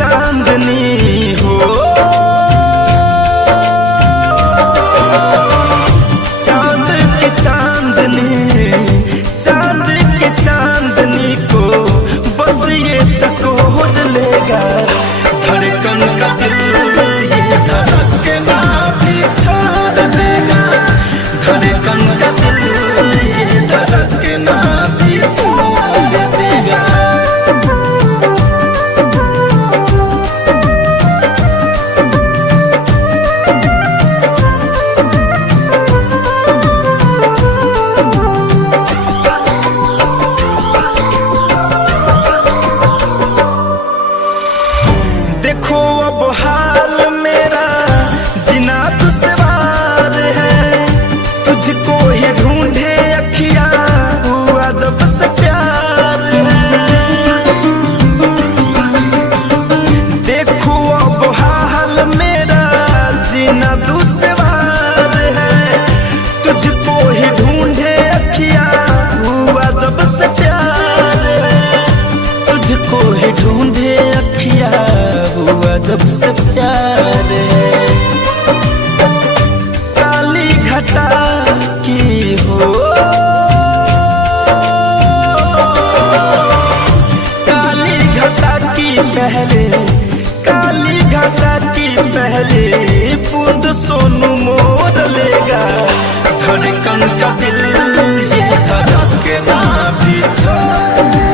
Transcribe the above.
चांदनी हो, चांद की चांदनी, चांद की चांदनी को बस ये चकोर लेगा। धड़कन का दिल ये धड़कना भी छोड़ देगा, धड़कन का दिल ये धड़कना भी छोड़ देगा। देखो अब हाल मेरा जीना दुश्वार है, तुझको ही ढूंढे अखियां हुआ जब से प्यार है। देखो अब हाल मेरा जीना दुश्वार है, तुझको ही ढूंढे अखियां हुआ जब से प्यार है। तुझको ही ढूंढे अखियां हुआ जब से प्यार है। काली घटा की हो, काली घटा की पहले, काली घटा की पहले बूंद सोनू मोर लेगा। धड़कन का दिल ये धड़कना भी छोड़